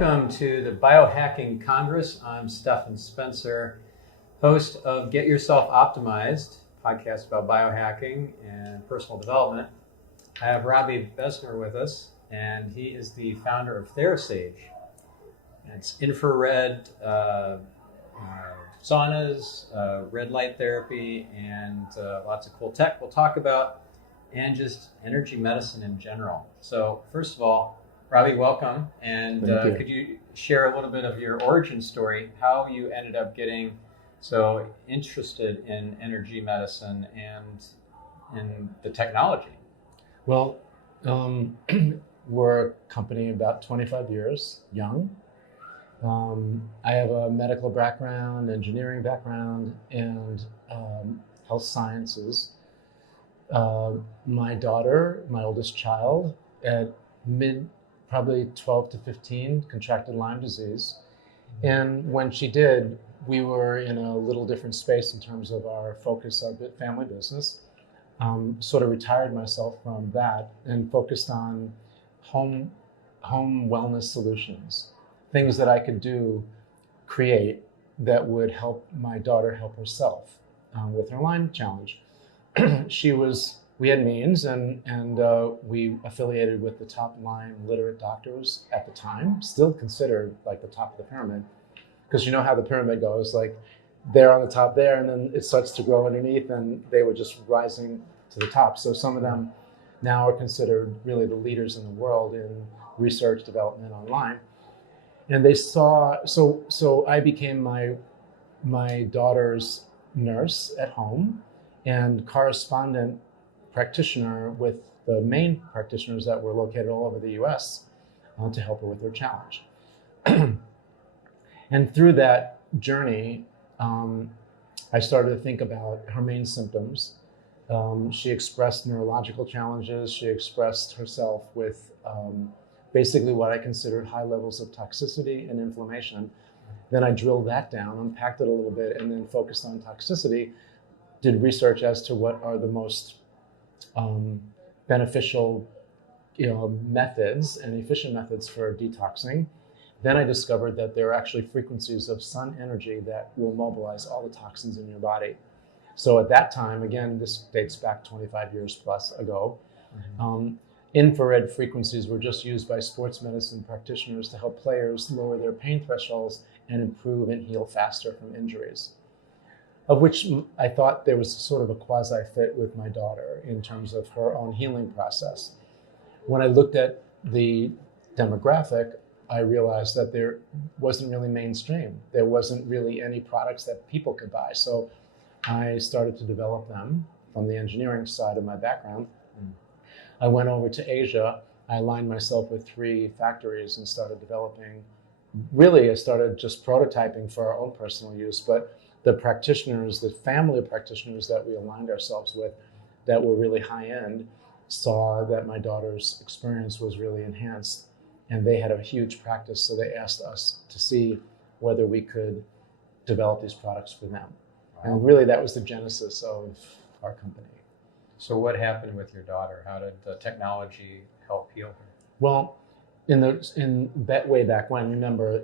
Welcome to the Biohacking Congress. I'm Stephan Spencer, host of Get Yourself Optimized, podcast about biohacking and personal development. I have Robby Besner with us, and he is the founder of Therasage. It's infrared saunas, red light therapy, and lots of cool tech we'll talk about, and just energy medicine in general. So first of all, Robby, welcome. And could you share a little bit of your origin story, how you ended up getting so interested in energy medicine and in the technology? Well, we're a company about 25 years young. I have a medical background, engineering background, and health sciences. My daughter, my oldest child, at probably 12 to 15, contracted Lyme disease. And when she did, we were in a little different space in terms of our focus, our family business. Sort of retired myself from that and focused on home wellness solutions, things that I could create that would help my daughter help herself with her Lyme challenge. We had means, and we affiliated with the top Lyme literate doctors at the time, still considered like the top of the pyramid, because you know how the pyramid goes, like they're on the top there, and then it starts to grow underneath, and they were just rising to the top. So some of them now are considered really the leaders in the world in research development on Lyme. And they saw, so I became my daughter's nurse at home and correspondent practitioner with the main practitioners that were located all over the US to help her with her challenge. And through that journey, I started to think about her main symptoms. She expressed neurological challenges. She expressed herself with basically what I considered high levels of toxicity and inflammation. Then I drilled that down, unpacked it a little bit, and then focused on toxicity, did research as to what are the most beneficial methods and efficient methods for detoxing. Then I discovered that there are actually frequencies of sun energy that will mobilize all the toxins in your to So at that time, again, this dates back 25 years plus ago, infrared frequencies were just used by sports medicine practitioners to help players lower their pain thresholds and improve and heal faster from injuries, of which I thought there was sort of a quasi-fit with my daughter in terms of her own healing process. When I looked at the demographic, I realized that there wasn't really mainstream. There wasn't really any products that people could buy. So I started to develop them from the engineering side of my background. I went over to Asia. I aligned myself with 3 factories and started developing. Really, I started just prototyping for our own personal use, but the practitioners, the family of practitioners that we aligned ourselves with that were really high end, saw that my daughter's experience was really enhanced, and they had a huge practice, so they asked us to see whether we could develop these products for them. Wow. And really that was the genesis of our company. So what happened with your daughter? How did the technology help heal her? Well, in that way back when, remember,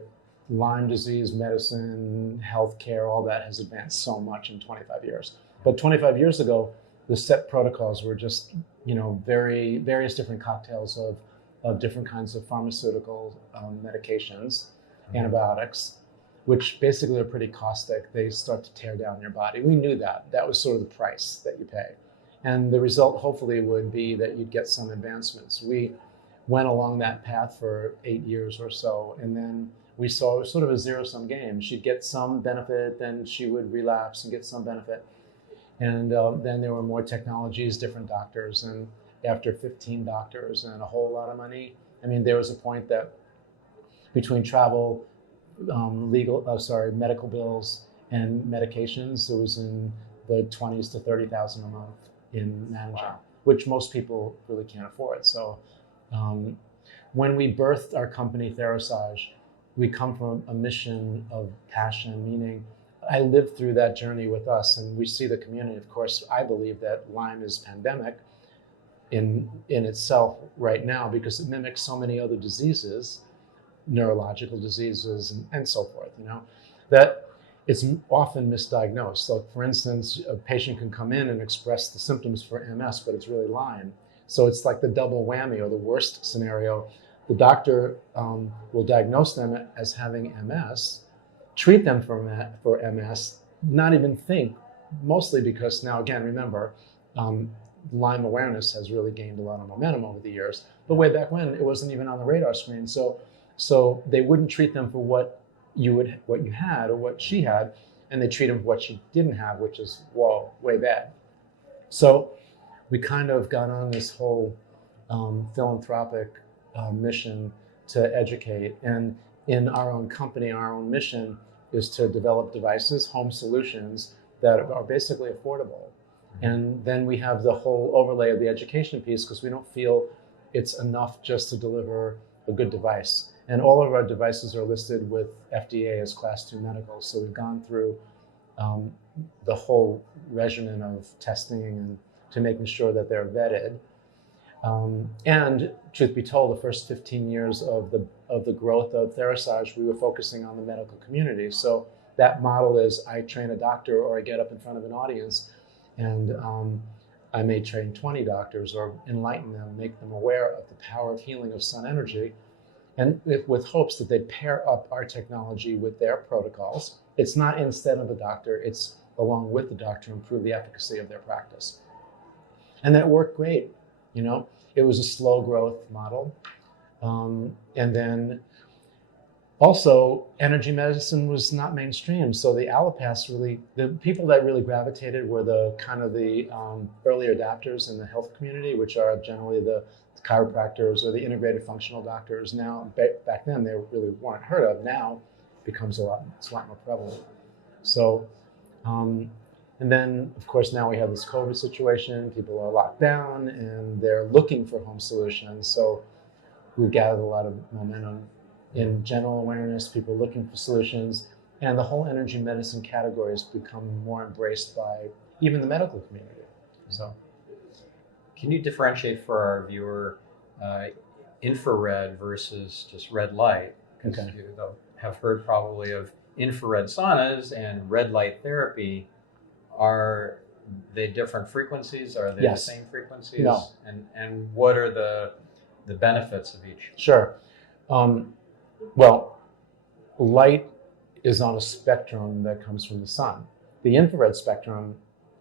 Lyme disease, medicine, healthcare, all that has advanced so much in 25 years. But 25 years ago, the set protocols were just, various different cocktails of different kinds of pharmaceutical medications, antibiotics, which basically are pretty caustic. They start to tear down your body. We knew that. That was sort of the price that you pay. And the result hopefully would be that you'd get some advancements. We went along that path for 8 years or so, and then we saw sort of a zero-sum game. She'd get some benefit, then she would relapse and get some benefit. And then there were more technologies, different doctors, and after 15 doctors and a whole lot of money, there was a point that between travel, medical bills and medications, it was in the 20s to 30,000 a month in managing, which most people really can't afford. So when we birthed our company, Therasage, we come from a mission of passion, meaning I lived through that journey with us, and we see the community. Of course, I believe that Lyme is pandemic in itself right now because it mimics so many other diseases neurological diseases and so forth, that it's often misdiagnosed. So for instance, a patient can come in and express the symptoms for MS, but it's really Lyme. So it's like the double whammy, or the worst scenario. The doctor will diagnose them as having MS, treat them for MS, not even think, mostly because now, again, remember, Lyme awareness has really gained a lot of momentum over the years. But way back when, it wasn't even on the radar screen. So they wouldn't treat them for what you had or what she had, and they treat them for what she didn't have, which is, whoa, way bad. So we kind of got on this whole philanthropic mission to educate. And in our own company, our own mission is to develop devices, home solutions that are basically affordable. And then we have the whole overlay of the education piece, because we don't feel it's enough just to deliver a good device. And all of our devices are listed with FDA as Class 2 medical. So we've gone through the whole regimen of testing and to making sure that they're vetted. And truth be told, the first 15 years of the growth of Therasage, we were focusing on the medical community. So that model is, I train a doctor, or I get up in front of an audience, and I may train 20 doctors or enlighten them, make them aware of the power of healing of sun energy, and with hopes that they pair up our technology with their protocols. It's not instead of the doctor, it's along with the doctor, improve the efficacy of their practice. And that worked great. It was a slow growth model. And then also, energy medicine was not mainstream. So the allopaths the people that really gravitated were the early adapters in the health community, which are generally the chiropractors or the integrated functional doctors. Now, back then, they really weren't heard of. Now, it's a lot more prevalent. So, and then, of course, now we have this COVID situation. People are locked down, and they're looking for home solutions. So we've gathered a lot of momentum in general awareness, people looking for solutions, and the whole energy medicine category has become more embraced by even the medical community. So, can you differentiate for our viewer infrared versus just red light? Because you have heard probably of infrared saunas and red light therapy. Are they different frequencies? Are they the same frequencies? No. And what are the benefits of each? Sure. Well, light is on a spectrum that comes from the sun. The infrared spectrum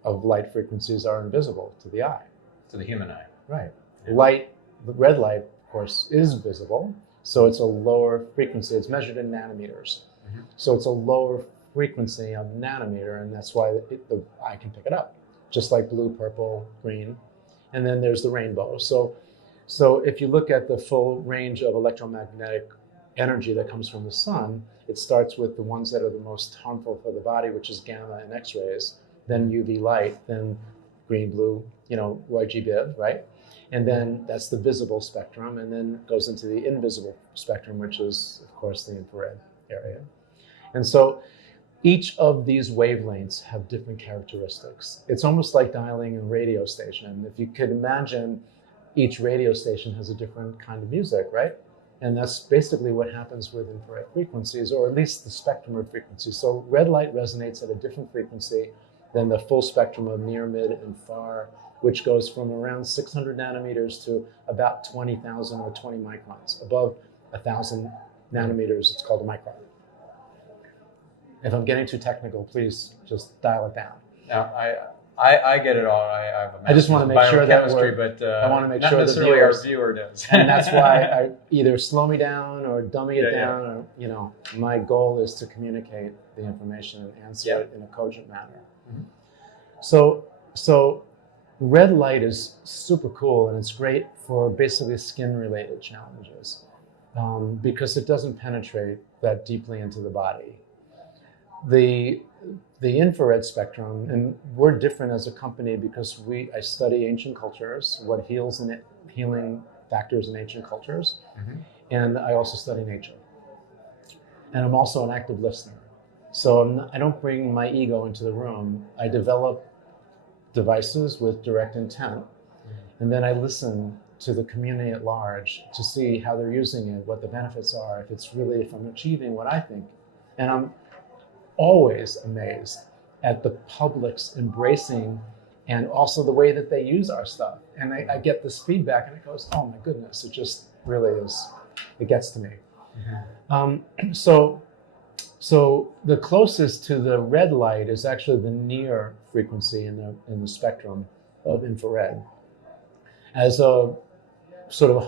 of light frequencies are invisible to the eye. To the human eye. Right. Yeah. The red light, of course, is visible. So it's a lower frequency. It's measured in nanometers. Mm-hmm. So it's a lower frequency of nanometer, and that's why the eye can pick it up, just like blue, purple, green. And then there's the rainbow. So if you look at the full range of electromagnetic energy that comes from the sun, it starts with the ones that are the most harmful for the body, which is gamma and X-rays, then UV light, then green, blue, Roy G. Biv, right? And then that's the visible spectrum, and then goes into the invisible spectrum, which is, of course, the infrared area. And so each of these wavelengths have different characteristics. It's almost like dialing a radio station. If you could imagine, each radio station has a different kind of music, right? And that's basically what happens with infrared frequencies, or at least the spectrum of frequencies. So red light resonates at a different frequency than the full spectrum of near, mid, and far, which goes from around 600 nanometers to about 20,000 or 20 microns. Above 1,000 nanometers, it's called a micron. If I'm getting too technical, please just dial it down. Now, I get it all. I just want to make sure that I want to make not sure necessarily our viewer does. And that's why I either slow me down or dummy it down, or my goal is to communicate the information and answer it in a cogent manner. Mm-hmm. So red light is super cool, and it's great for basically skin-related challenges because it doesn't penetrate that deeply into the body. The infrared spectrum, and we're different as a company because I study ancient cultures, what healing factors in ancient cultures, mm-hmm. and I also study nature. And I'm also an active listener. So I don't bring my ego into the room. I develop devices with direct intent, and then I listen to the community at large to see how they're using it, what the benefits are, if I'm achieving what I think. And I'm always amazed at the public's embracing and also the way that they use our stuff. And I get this feedback and it goes, oh my goodness, it just really is, it gets to me. Mm-hmm. So the closest to the red light is actually the near frequency in the spectrum of infrared. As a sort of a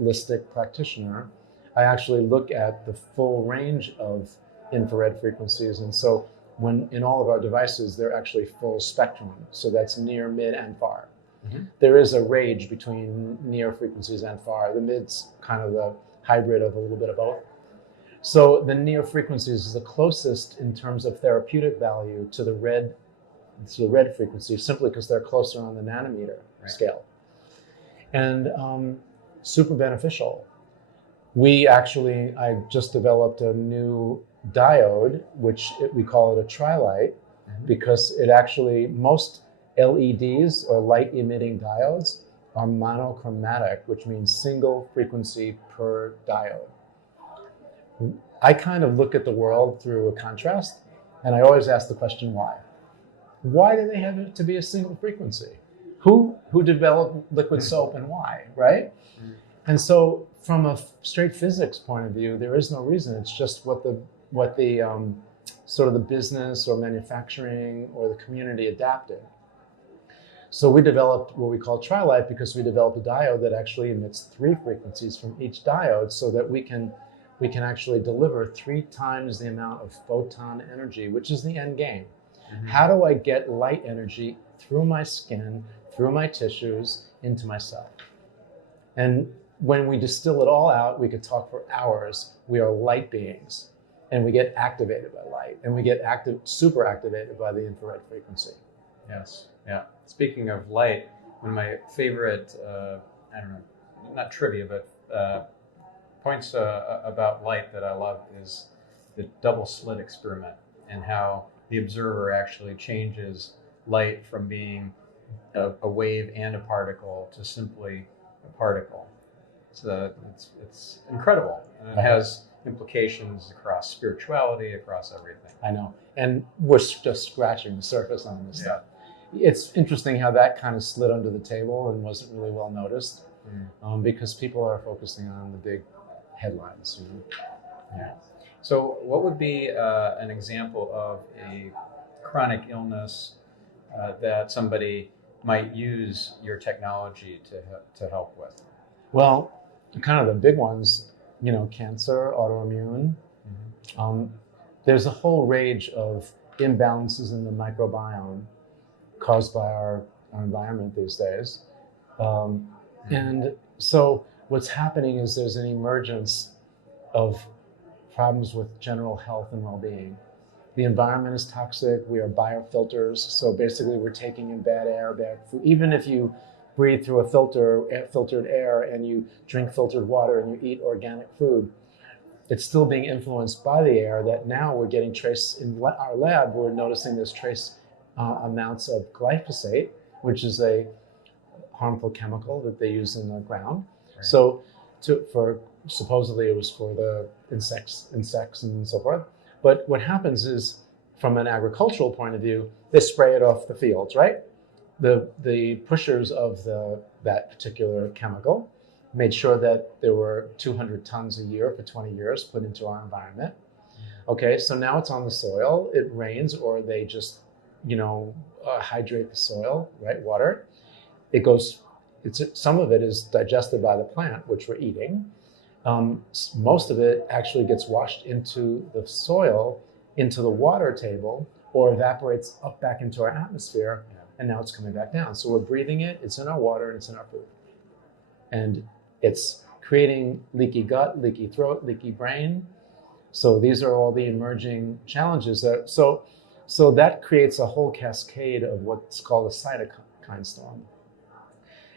holistic practitioner, I actually look at the full range of infrared frequencies. And so when in all of our devices, they're actually full spectrum. So that's near, mid, and far. Mm-hmm. There is a range between near frequencies and far. The mid's kind of the hybrid of a little bit of both. So the near frequencies is the closest in terms of therapeutic value to the red frequency, simply because they're closer on the nanometer scale. And super beneficial. I just developed a new diode, which we call it a tri-light, mm-hmm. because it actually, most LEDs or light emitting diodes are monochromatic, which means single frequency per diode. I kind of look at the world through a contrast, and I always ask the question, why? Why do they have it to be a single frequency? Who developed liquid soap and why, right? Mm-hmm. And so from a straight physics point of view, there is no reason. It's just what the sort of the business or manufacturing or the community adapted. So we developed what we call tri-light because we developed a diode that actually emits 3 frequencies from each diode, so that we can actually deliver 3 times the amount of photon energy, which is the end game. Mm-hmm. How do I get light energy through my skin, through my tissues, into my cell? And when we distill it all out, we could talk for hours. We are light beings, and we get activated by light, and we get super activated by the infrared frequency. Yes, yeah. Speaking of light, one of my favorite, not trivia, but points about light that I love is the double slit experiment, and how the observer actually changes light from being a wave and a particle to simply a particle. It's incredible, and it has implications across spirituality, across everything. I know, and we're just scratching the surface on this stuff. It's interesting how that kind of slid under the table and wasn't really well noticed, because people are focusing on the big headlines. Yeah. So what would be an example of a chronic illness that somebody might use your technology to help with? Well, kind of the big ones, cancer, autoimmune. Mm-hmm. There's a whole range of imbalances in the microbiome caused by our environment these days. And so what's happening is there's an emergence of problems with general health and well-being. The environment is toxic. We are biofilters. So basically we're taking in bad air, bad food. Even if you breathe through a filtered air, and you drink filtered water, and you eat organic food, it's still being influenced by the air that now we're getting trace in our lab. We're noticing there's trace amounts of glyphosate, which is a harmful chemical that they use in the ground. Right. So supposedly it was for the insects and so forth. But what happens is, from an agricultural point of view, they spray it off the fields, right? The pushers of that particular chemical made sure that there were 200 tons a year for 20 years put into our environment. Okay, so now it's on the soil, it rains, or they just, hydrate the soil, right, water. It goes, some of it is digested by the plant, which we're eating. Most of it actually gets washed into the soil, into the water table, or evaporates up back into our atmosphere. And now it's coming back down. So we're breathing it, it's in our water, and it's in our food. And it's creating leaky gut, leaky throat, leaky brain. So these are all the emerging challenges. So that creates a whole cascade of what's called a cytokine storm.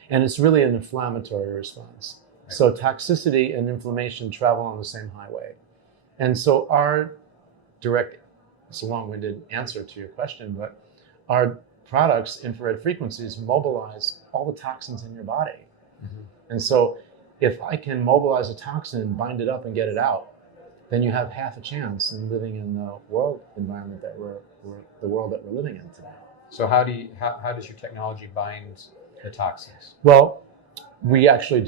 And it's really an inflammatory response. Right. So toxicity and inflammation travel on the same highway. And so it's a long-winded answer to your question, but our products, infrared frequencies, mobilize all the toxins in your body. And so if I can mobilize a toxin, bind it up and get it out, then you have half a chance in living in the world environment that the world that we're living in today. So how does your technology bind the toxins? Well, we actually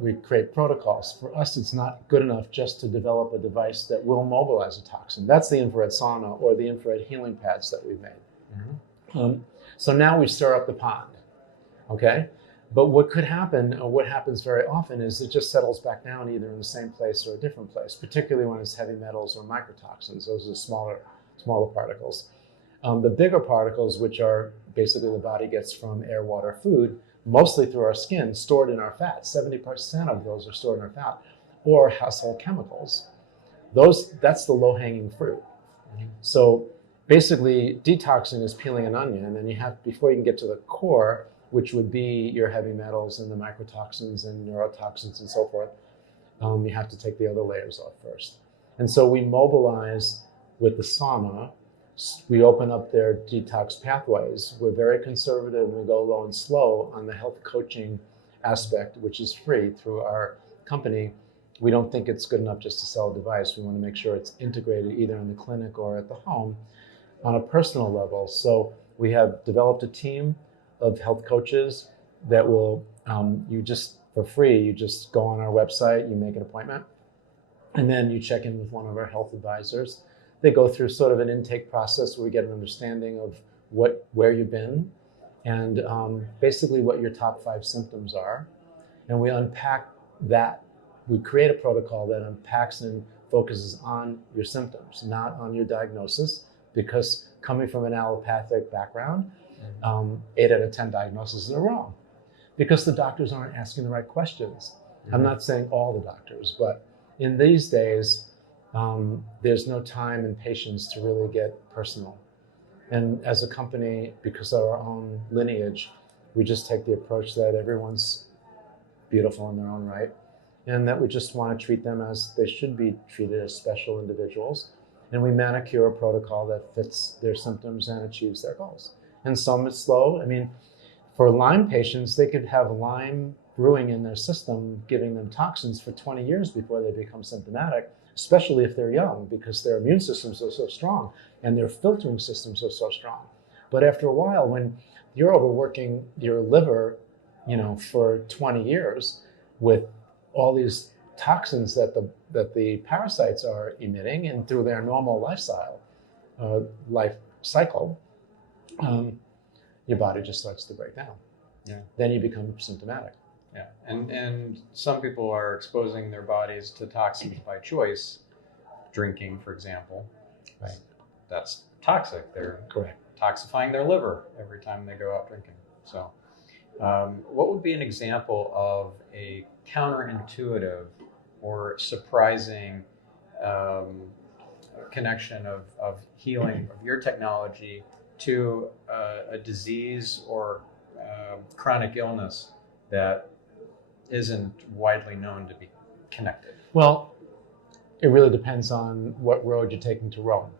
we create protocols. For us, it's not good enough just to develop a device that will mobilize a toxin. That's the infrared sauna or the infrared healing pads that we've made. So now we stir up the pond, okay? But what could happen, or what happens very often, is it just settles back down either in the same place or a different place, particularly when it's heavy metals or microtoxins. Those are smaller particles. The bigger particles, which are basically the body gets from air, water, food, mostly through our skin, stored in our fat. 70% of those are stored in our fat, or household chemicals. That's the low-hanging fruit. So basically, detoxing is peeling an onion, and before you can get to the core, which would be your heavy metals and the microtoxins and neurotoxins and so forth, you have to take the other layers off first. And so we mobilize with the sauna. We open up their detox pathways. We're very conservative, and we go low and slow on the health coaching aspect, which is free through our company. We don't think it's good enough just to sell a device. We want to make sure it's integrated either in the clinic or at the home on a personal level. So we have developed a team of health coaches that will, for free, you just go on our website, you make an appointment, and then you check in with one of our health advisors. They go through sort of an intake process where we get an understanding of where you've been and basically what your top 5 symptoms are. And we unpack that. We create a protocol that unpacks and focuses on your symptoms, not on your diagnosis, because coming from an allopathic background, 8 out of 10 diagnoses are wrong because the doctors aren't asking the right questions. I'm not saying all the doctors, but in these days, there's no time and patience to really get personal. And as a company, because of our own lineage, we just take the approach that everyone's beautiful in their own right, and that we just want to treat them as they should be treated, as special individuals. And we manicure a protocol that fits their symptoms and achieves their goals. And some it's slow. I mean, for Lyme patients, they could have Lyme brewing in their system, giving them toxins for 20 years before they become symptomatic, especially if they're young, because their immune systems are so strong and their filtering systems are so strong. But after a while, when you're overworking your liver, for 20 years with all these toxins that the parasites are emitting and through their normal life cycle, your body just starts to break down. Yeah. Then you become symptomatic. Yeah, and some people are exposing their bodies to toxins by choice, drinking, for example. Right. That's toxic. They're toxifying their liver every time they go out drinking. So, what would be an example of a counterintuitive or surprising connection of healing of your technology to a disease or chronic illness that isn't widely known to be connected? Well, it really depends on what road you're taking to Rome.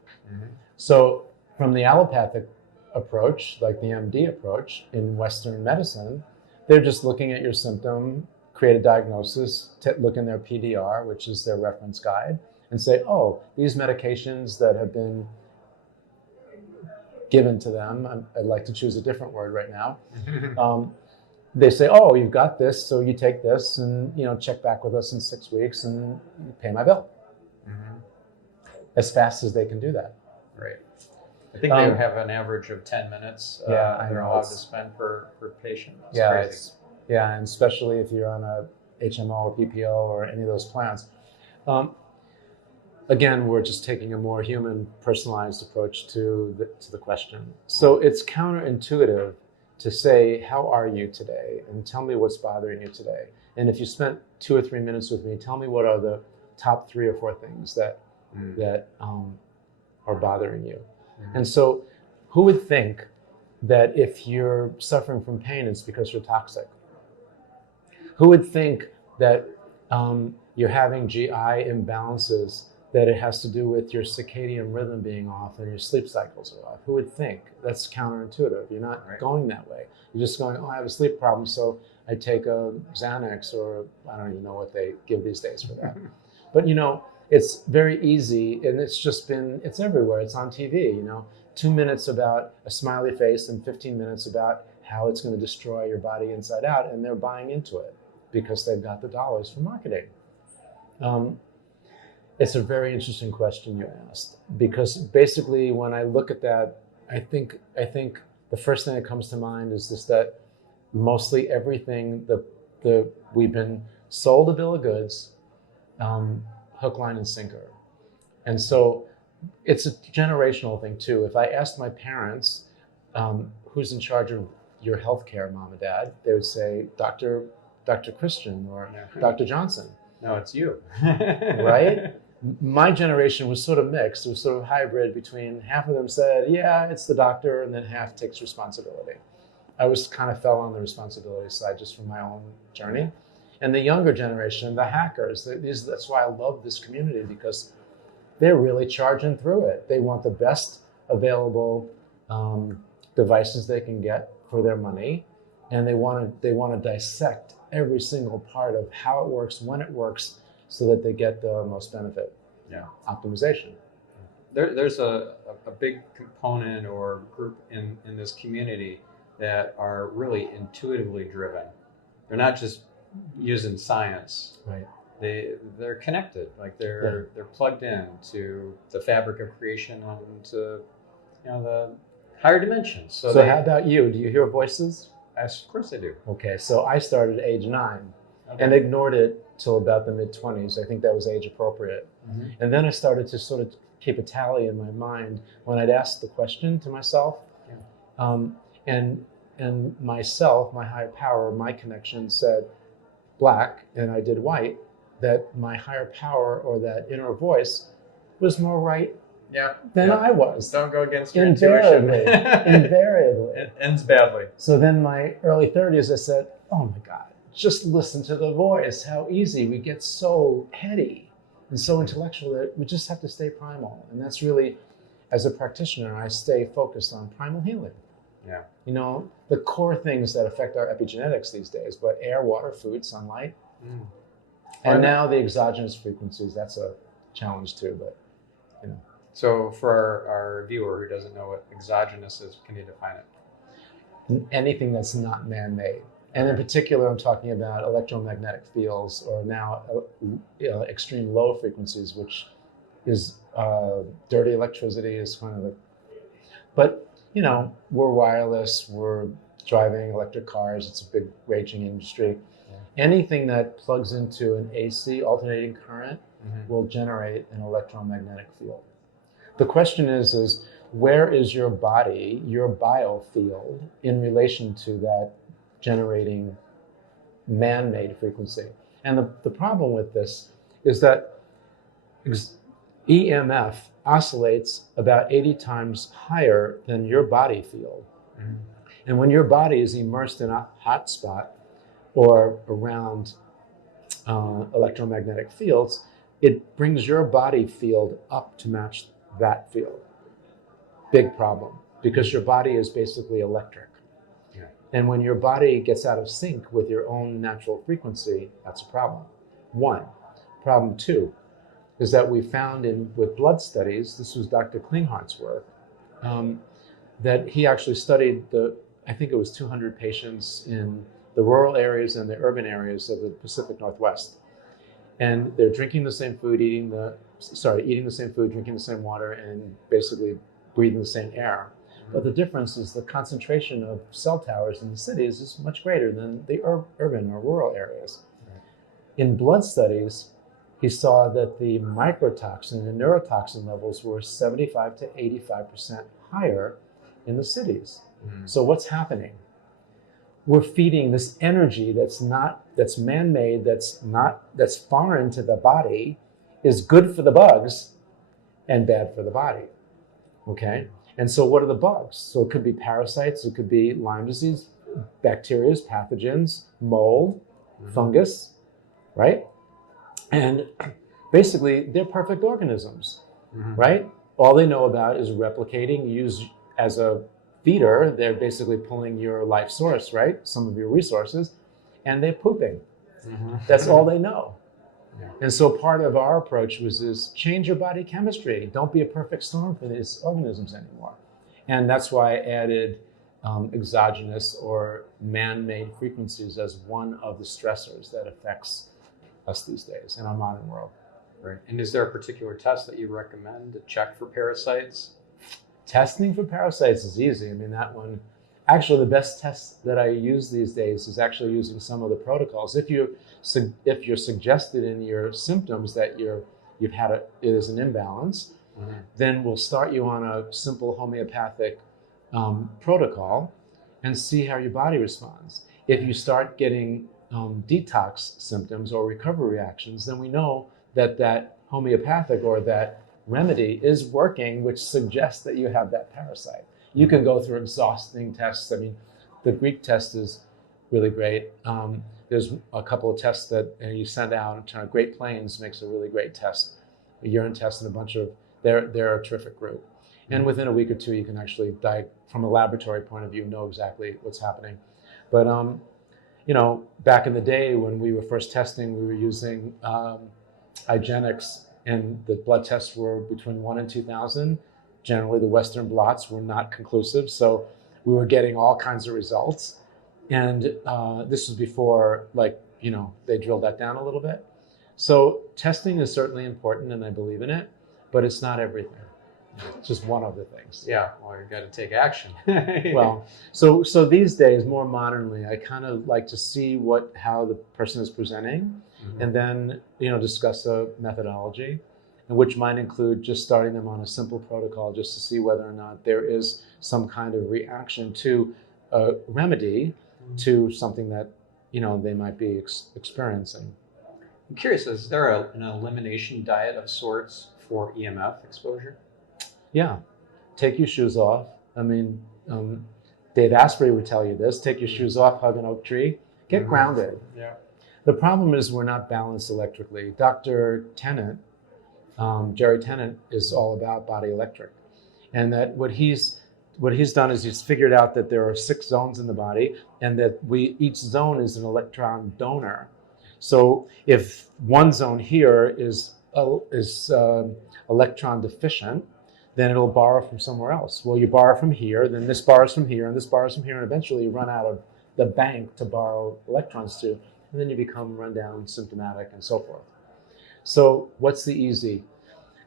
So from the allopathic approach, like the MD approach in Western medicine, they're just looking at your symptom, create a diagnosis, look in their PDR, which is their reference guide, and say, oh, these medications that have been given to them, I'd like to choose a different word right now, they say, oh, you've got this, so you take this and check back with us in 6 weeks and pay my bill. As fast as they can do that. Right. I think they have an average of 10 minutes they're allowed to spend per patient. That's crazy. And especially if you're on a HMO or PPO or any of those plans. Again, we're just taking a more human, personalized approach to the question. So it's counterintuitive to say, how are you today? And tell me what's bothering you today. And if you spent 2 or 3 minutes with me, tell me what are the top 3 or 4 things that are bothering you. And so who would think that if you're suffering from pain, it's because you're toxic? Who would think that you're having GI imbalances that it has to do with your circadian rhythm being off and your sleep cycles are off. Who would think? That's counterintuitive. You're not going that way. You're just going, oh, I have a sleep problem, so I take a Xanax, or I don't even know what they give these days for that. But it's very easy, and it's everywhere. It's on TV, 2 minutes about a smiley face and 15 minutes about how it's going to destroy your body inside out, and they're buying into it because they've got the dollars for marketing. It's a very interesting question you asked, because basically when I look at that, I think the first thing that comes to mind is just that mostly everything we've been sold a bill of goods, hook, line, and sinker. And so it's a generational thing too. If I asked my parents, who's in charge of your healthcare, mom and dad, they would say Dr. Christian or Dr. Johnson. No, it's you. Right? My generation was sort of mixed. It was sort of hybrid between half of them said, yeah, it's the doctor, and then half takes responsibility. I kind of fell on the responsibility side just from my own journey. And the younger generation, the hackers, that's why I love this community, because they're really charging through it. They want the best available devices they can get for their money, and they want to dissect every single part of how it works, when it works, so that they get the most benefit. Yeah. Optimization. There's a big component or group in this community that are really intuitively driven. They're not just using science. Right. They're connected. Like they're plugged in to the fabric of creation and to the higher dimensions. So how about you? Do you hear voices? Of course I do. Okay, so I started at age 9 and ignored it till about the mid-20s. I think that was age appropriate. Mm-hmm. And then I started to sort of keep a tally in my mind when I'd ask the question to myself. Yeah. And myself, my higher power, my connection said black, and I did white, that my higher power or that inner voice was more right than I was. Don't go against your invariably, intuition. Invariably. It ends badly. So then my early 30s, I said, oh my God, just listen to the voice. How easy. We get so heady and so intellectual that we just have to stay primal. And that's really, as a practitioner, I stay focused on primal healing. Yeah. The core things that affect our epigenetics these days, but air, water, food, sunlight. Mm. And now the exogenous frequencies, that's a challenge too, but So for our viewer who doesn't know what exogenous is, can you define it? Anything that's not man-made. And in particular, I'm talking about electromagnetic fields, or now extreme low frequencies, which is dirty electricity is kind of but we're wireless, we're driving electric cars, it's a big raging industry. Yeah. Anything that plugs into an AC, alternating current, will generate an electromagnetic field. The question is where is your body, your biofield, in relation to that generating man-made frequency? And the problem with this is that EMF oscillates about 80 times higher than your body field. Mm-hmm. And when your body is immersed in a hot spot or around electromagnetic fields, it brings your body field up to match that field. Big problem, because your body is basically electric. Yeah. And when your body gets out of sync with your own natural frequency, that's a problem. One. Problem two is that we found with blood studies, this was Dr. Klinghart's work, that he actually studied I think it was 200 patients in the rural areas and the urban areas of the Pacific Northwest. And they're drinking the same food, eating the same food, drinking the same water, and basically breathing the same air. Mm-hmm. But the difference is the concentration of cell towers in the cities is much greater than the urban or rural areas. Right. In blood studies, he saw that the microtoxin and neurotoxin levels were 75 to 85% higher in the cities. Mm-hmm. So what's happening? We're feeding this energy that's man-made, that's foreign to the body, is good for the bugs and bad for the body. Okay? And so what are the bugs? So it could be parasites, it could be Lyme disease, bacteria, pathogens, mold, fungus, right? And basically they're perfect organisms, right? All they know about is replicating, used as a feeder. They're basically pulling your life source, right? Some of your resources, and they're pooping. That's all they know. Yeah. And so part of our approach was this: change your body chemistry. Don't be a perfect storm for these organisms anymore. And that's why I added exogenous or man-made frequencies as one of the stressors that affects us these days in our modern world. Right. And is there a particular test that you recommend to check for parasites? Testing for parasites is easy. I mean, that one, actually the best test that I use these days is actually using some of the protocols. If you're suggested in your symptoms that you've had it is an imbalance, then we'll start you on a simple homeopathic protocol and see how your body responds. If you start getting detox symptoms or recovery reactions, then we know that homeopathic or that remedy is working, which suggests that you have that parasite. You can go through exhausting tests. I mean, the Greek test is really great. There's a couple of tests that you send out. Great Plains makes a really great test, a urine test, and a bunch of, they're a terrific group. And within a week or two, you can actually, from a laboratory point of view, know exactly what's happening. But, back in the day when we were first testing, we were using Igenics, and the blood tests were between 1 and 2,000. Generally, the Western blots were not conclusive, so we were getting all kinds of results. And this was before, they drilled that down a little bit. So testing is certainly important, and I believe in it, but it's not everything. It's just one of the things. Yeah, well, you've got to take action. Well, so these days, more modernly, I kind of like to see how the person is presenting, and then discuss a methodology, and which might include just starting them on a simple protocol just to see whether or not there is some kind of reaction to a remedy to something that they might be experiencing. I'm curious, is there an elimination diet of sorts for EMF exposure? Yeah, take your shoes off. I mean, Dave Asprey would tell you this: take your shoes off, hug an oak tree, get grounded. Yeah. The problem is we're not balanced electrically. Dr. Tennant, Jerry Tennant, is all about body electric, and that what he's done is he's figured out that there are 6 zones in the body, and that each zone is an electron donor. So if one zone here is electron deficient, then it'll borrow from somewhere else. Well, you borrow from here, then this borrows from here, and this borrows from here, and eventually you run out of the bank to borrow electrons to, and then you become run down, symptomatic, and so forth. So what's the easy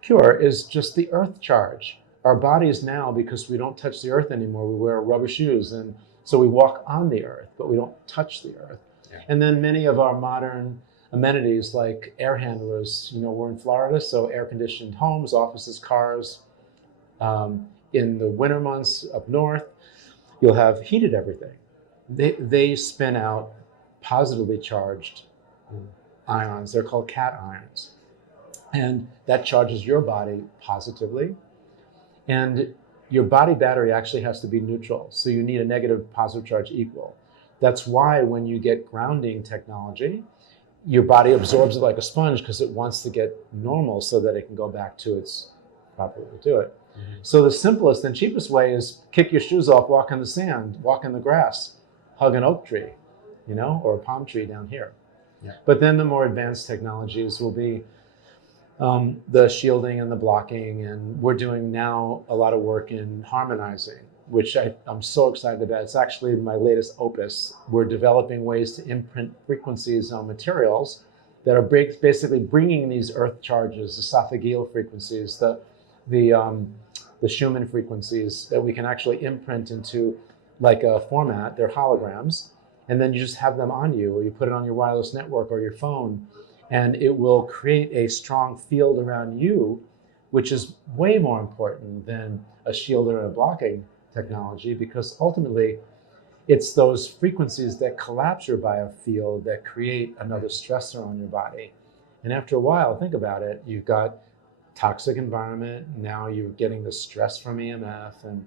cure? Is just the earth charge. Our bodies now, because we don't touch the earth anymore, we wear rubber shoes, and so we walk on the earth, but we don't touch the earth. Yeah. And then many of our modern amenities, like air handlers, we're in Florida, so air-conditioned homes, offices, cars. In the winter months up north, you'll have heated everything. They spin out positively charged ions. They're called cations. And that charges your body positively. And your body battery actually has to be neutral. So you need a negative positive charge equal. That's why when you get grounding technology, your body absorbs it like a sponge because it wants to get normal so that it can go back to its proper way to do it. So the simplest and cheapest way is kick your shoes off, walk in the sand, walk in the grass, hug an oak tree, or a palm tree down here. Yeah. But then the more advanced technologies will be the shielding and the blocking, and we're doing now a lot of work in harmonizing, which I'm so excited about. It's actually my latest opus. We're developing ways to imprint frequencies on materials that are basically bringing these earth charges, esophageal frequencies, the Schumann frequencies that we can actually imprint into like a format. They're holograms, and then you just have them on you, or you put it on your wireless network or your phone, and it will create a strong field around you, which is way more important than a shielder and a blocking technology, because ultimately it's those frequencies that collapse your biofield that create another stressor on your body. And after a while, think about it, you've got toxic environment, now you're getting the stress from EMF, and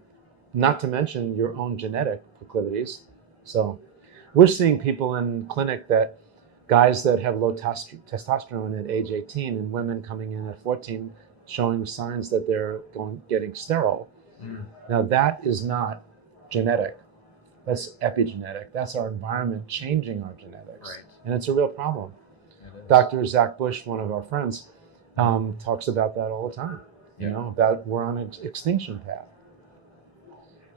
not to mention your own genetic proclivities. So we're seeing people in clinic that guys that have low testosterone at age 18 and women coming in at 14 showing signs that they're getting sterile. Now that is not genetic. That's epigenetic. That's our environment changing our genetics. Right. And it's a real problem. Dr. Zach Bush, one of our friends, talks about that all the time. You know, about we're on an extinction path.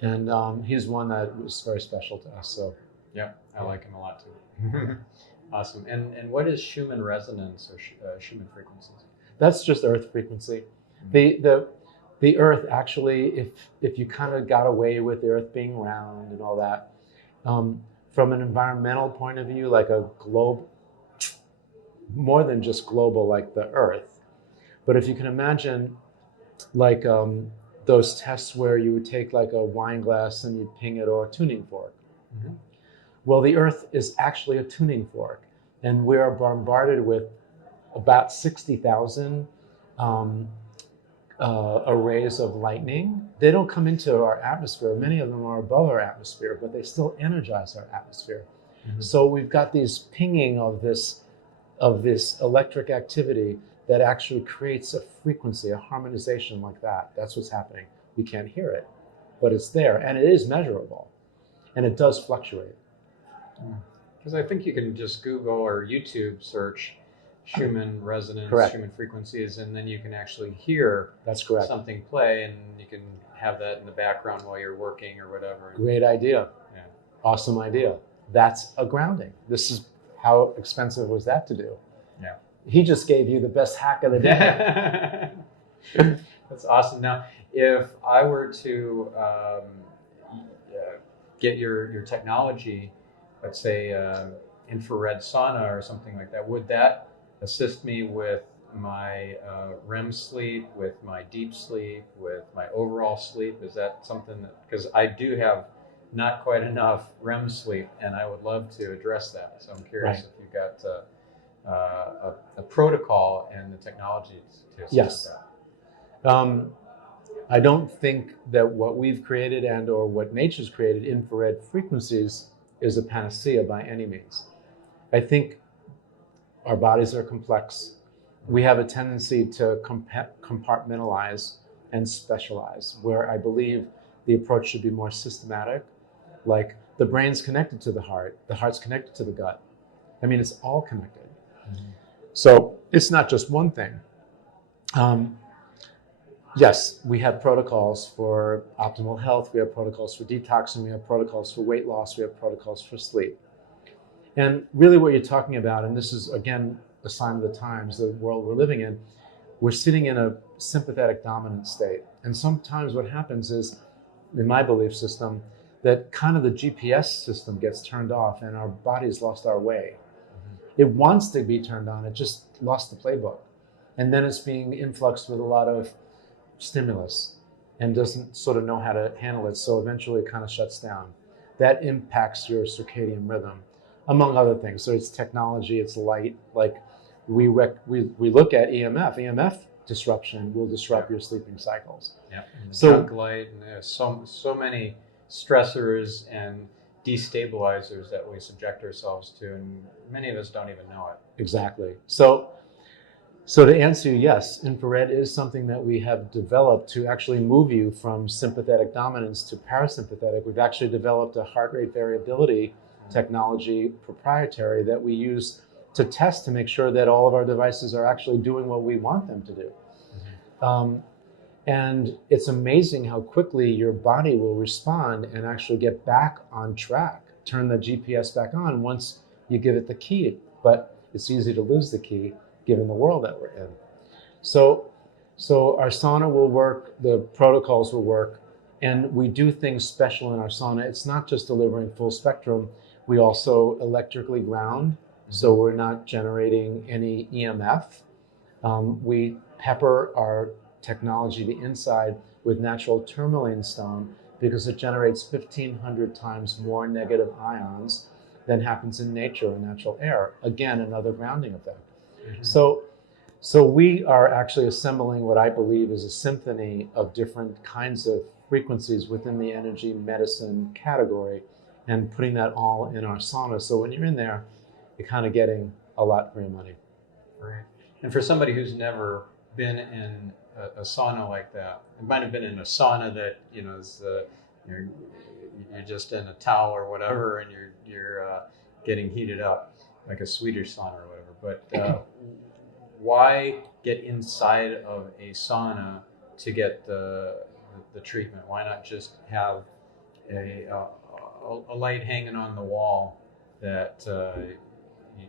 And he's one that was very special to us. So yeah, I like him a lot too. Awesome. And what is Schumann resonance or Schumann frequencies? That's just earth frequency. The earth actually, if you kind of got away with the earth being round and all that, from an environmental point of view, like a globe, more than just global like the earth, but if you can imagine like those tests where you would take like a wine glass and you'd ping it or a tuning fork. Well, the earth is actually a tuning fork, and we are bombarded with about 60,000 arrays of lightning. They don't come into our atmosphere. Many of them are above our atmosphere, but they still energize our atmosphere. So we've got these pinging of this electric activity that actually creates a frequency, a harmonization like that. That's what's happening. We can't hear it, but it's there, and it is measurable, and it does fluctuate. Because I think you can just Google or YouTube search Schumann resonance, Correct. Schumann frequencies, and then you can actually hear That's correct. something play, and you can have that in the background while you're working or whatever. Great idea. Yeah. Awesome idea. That's a grounding. This is how expensive was that to do? Yeah. He just gave you the best hack of the day. That's awesome. Now, if I were to get your technology, let's say infrared sauna or something like that, would that assist me with my REM sleep, with my deep sleep, with my overall sleep? Is that something that, because I do have not quite enough REM sleep, and I would love to address that. So I'm curious if you've got a protocol and the technology to assist that. I don't think that what we've created and or what nature's created, infrared frequencies, is a panacea by any means. I think our bodies are complex. We have a tendency to compartmentalize and specialize, where I believe the approach should be more systematic. Like the brain's connected to the heart's connected to the gut. I mean, it's all connected. So it's not just one thing. Yes, we have protocols for optimal health. We have protocols for detoxing. We have protocols for weight loss. We have protocols for sleep. And really what you're talking about, and this is, again, a sign of the times, the world we're living in, we're sitting in a sympathetic dominant state. And sometimes what happens is, in my belief system, that kind of the GPS system gets turned off and our body's lost our way. It wants to be turned on, it just lost the playbook. And then it's being influxed with a lot of stimulus and doesn't sort of know how to handle it. So eventually it kind of shuts down. That impacts your circadian rhythm, among other things. So it's technology, it's light. Like we look at EMF. EMF disruption will disrupt your sleeping cycles. Yeah. So junk light, and there's so many stressors and destabilizers that we subject ourselves to, and many of us don't even know it. Exactly. So to answer you, yes, infrared is something that we have developed to actually move you from sympathetic dominance to parasympathetic. We've actually developed a heart rate variability technology, proprietary, that we use to test to make sure that all of our devices are actually doing what we want them to do. And it's amazing how quickly your body will respond and actually get back on track, turn the GPS back on once you give it the key. But it's easy to lose the key given the world that we're in. So our sauna will work, the protocols will work, and we do things special in our sauna. It's not just delivering full spectrum. We also electrically ground, so we're not generating any EMF. We pepper our technology, the inside, with natural tourmaline stone because it generates 1,500 times more negative ions than happens in nature and natural air. Again, another grounding effect. So we are actually assembling what I believe is a symphony of different kinds of frequencies within the energy medicine category and putting that all in our sauna. So when you're in there, you're kind of getting a lot for your money. Right. And for somebody who's never been in a sauna like that, it might have been in a sauna that, is you're just in a towel or whatever, and you're getting heated up like a Swedish sauna or whatever. But why get inside of a sauna to get the treatment? Why not just have a light hanging on the wall that you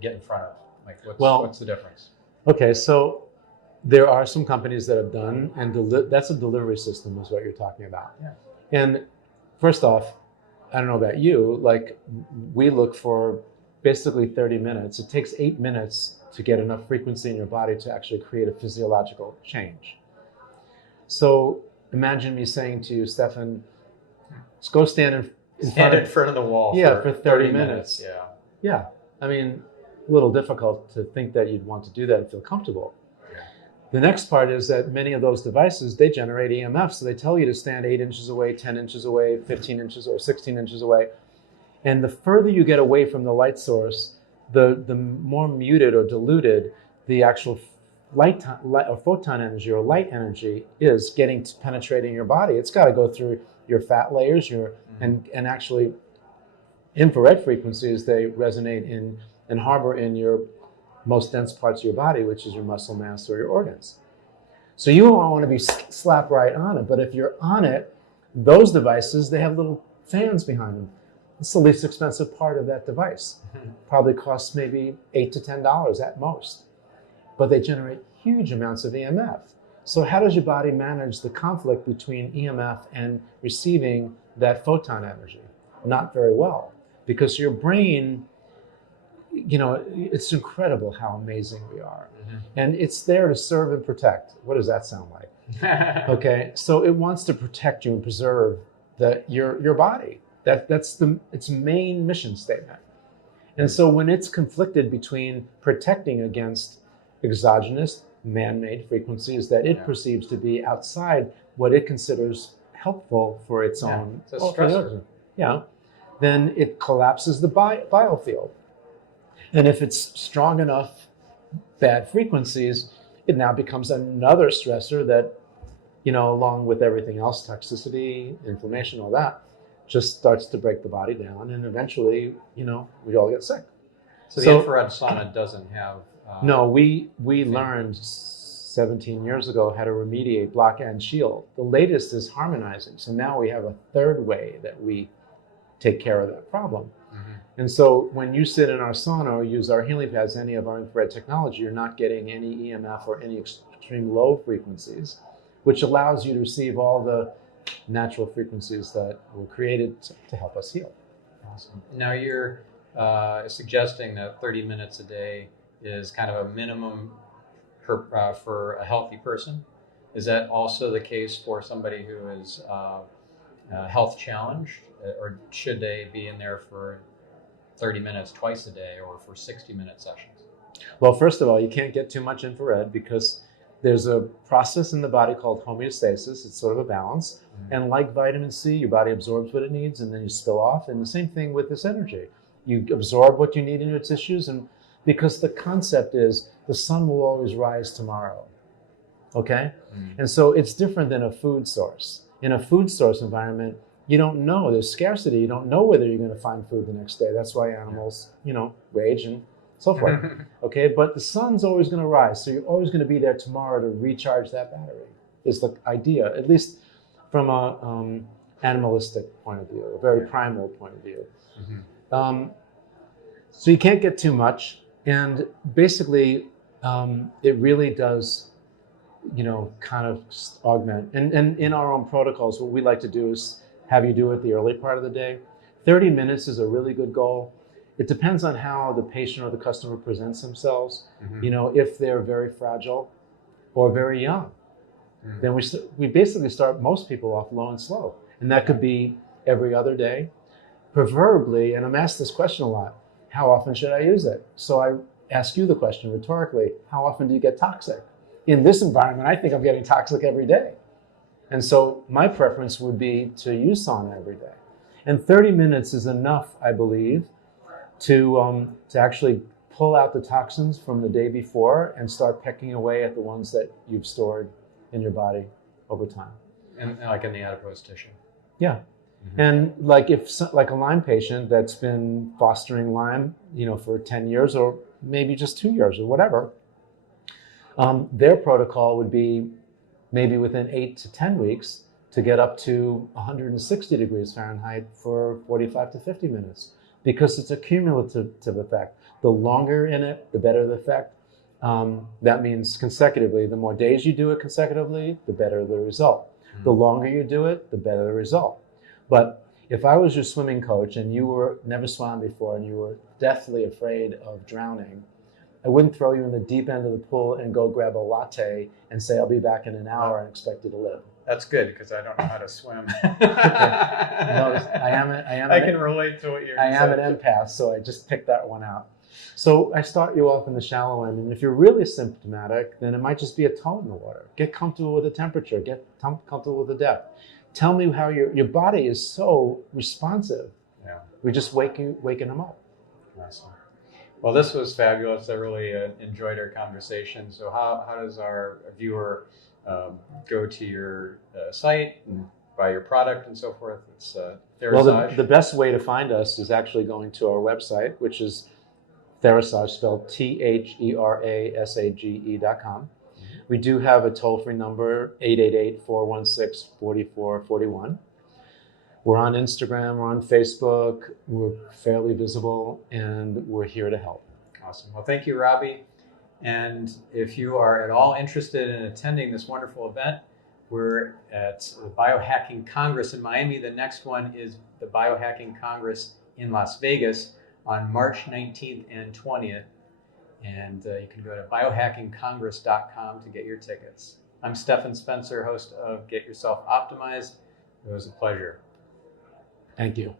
get in front of? Like, what's the difference? Okay, so there are some companies that have done, and that's a delivery system is what you're talking about. Yeah. And first off, I don't know about you, like we look for basically 30 minutes. It takes 8 minutes to get enough frequency in your body to actually create a physiological change. So imagine me saying to you, Stephan, let's go stand in front of the wall for 30 minutes. Yeah. Yeah. I mean, a little difficult to think that you'd want to do that and feel comfortable. Yeah. The next part is that many of those devices, they generate EMF. So they tell you to stand 8 inches away, 10 inches away, 15 inches or 16 inches away. And the further you get away from the light source, the more muted or diluted the actual light or photon energy or light energy is getting to penetrating your body. It's got to go through your fat layers, and actually infrared frequencies, they resonate in and harbor in your most dense parts of your body, which is your muscle mass or your organs. So you don't want to be slapped right on it, but if you're on it, those devices, they have little fans behind them. It's the least expensive part of that device. Probably costs maybe $8 to $10 at most, but they generate huge amounts of EMF. So how does your body manage the conflict between EMF and receiving that photon energy? Not very well, because your brain, it's incredible how amazing we are. Mm-hmm. And it's there to serve and protect. What does that sound like? Okay, so it wants to protect you and preserve your body. That's its main mission statement. And so when it's conflicted between protecting against exogenous man-made frequencies that it perceives to be outside what it considers helpful for its own stressor. Then it collapses the biofield. And if it's strong enough bad frequencies, it now becomes another stressor that, along with everything else, toxicity, inflammation, all that, just starts to break the body down, and eventually, we all get sick. So the infrared sauna doesn't have... No, we learned 17 years ago how to remediate, block, and shield. The latest is harmonizing. So now we have a third way that we take care of that problem. Mm-hmm. And so when you sit in our sauna or use our healing pads, any of our infrared technology, you're not getting any EMF or any extreme low frequencies, which allows you to receive all the natural frequencies that were created to help us heal. Awesome. Now you're suggesting that 30 minutes a day is kind of a minimum for a healthy person. Is that also the case for somebody who is health challenged, or should they be in there for 30 minutes twice a day or for 60-minute sessions? Well, first of all, you can't get too much infrared because there's a process in the body called homeostasis. It's sort of a balance. Mm-hmm. And like vitamin C, your body absorbs what it needs and then you spill off. And the same thing with this energy. You absorb what you need in your tissues, and because the concept is the sun will always rise tomorrow. Okay? Mm-hmm. And so it's different than a food source. In a food source environment, you don't know. There's scarcity. You don't know whether you're going to find food the next day. That's why animals, rage and so forth. Okay? But the sun's always going to rise. So you're always going to be there tomorrow to recharge that battery, is the idea, at least from a animalistic point of view, a very primal point of view. Mm-hmm. So you can't get too much. And basically, it really does, kind of augment. And in our own protocols, what we like to do is have you do it the early part of the day. 30 minutes is a really good goal. It depends on how the patient or the customer presents themselves. Mm-hmm. If they're very fragile or very young, mm-hmm. then we basically start most people off low and slow. And that could be every other day, preferably, and I'm asked this question a lot, how often should I use it? So I ask you the question rhetorically, how often do you get toxic? In this environment, I think I'm getting toxic every day. And so my preference would be to use sauna every day. And 30 minutes is enough, I believe, to actually pull out the toxins from the day before and start pecking away at the ones that you've stored in your body over time. And like in the adipose tissue. Yeah. Mm-hmm. And like like a Lyme patient that's been fostering Lyme, for 10 years or maybe just 2 years or whatever, their protocol would be maybe within 8 to 10 weeks to get up to 160 degrees Fahrenheit for 45 to 50 minutes, because it's a cumulative effect. The longer in it, the better the effect. That means consecutively. The more days you do it consecutively, the better the result. Mm-hmm. The longer you do it, the better the result. But if I was your swimming coach and you were never swam before and you were deathly afraid of drowning, I wouldn't throw you in the deep end of the pool and go grab a latte and say, I'll be back in an hour and expect you to live. That's good, because I don't know how to swim. No, I can relate to what you're saying. I am an empath, so I just picked that one out. So I start you off in the shallow end, and if you're really symptomatic, then it might just be a toe in the water. Get comfortable with the temperature. Get comfortable with the depth. Tell me how your body is so responsive. Yeah. We're just waking them up. Awesome. Well, this was fabulous. I really enjoyed our conversation. So how does our viewer go to your site and buy your product and so forth? It's Therasage. Well, the best way to find us is actually going to our website, which is Therasage, spelled THERASAGE.com. We do have a toll-free number, 888-416-4441. We're on Instagram, we're on Facebook, we're fairly visible, and we're here to help. Awesome. Well, thank you, Robby. And if you are at all interested in attending this wonderful event, we're at the Biohacking Congress in Miami. The next one is the Biohacking Congress in Las Vegas on March 19th and 20th. And you can go to biohackingcongress.com to get your tickets. I'm Stephan Spencer, host of Get Yourself Optimized. It was a pleasure. Thank you.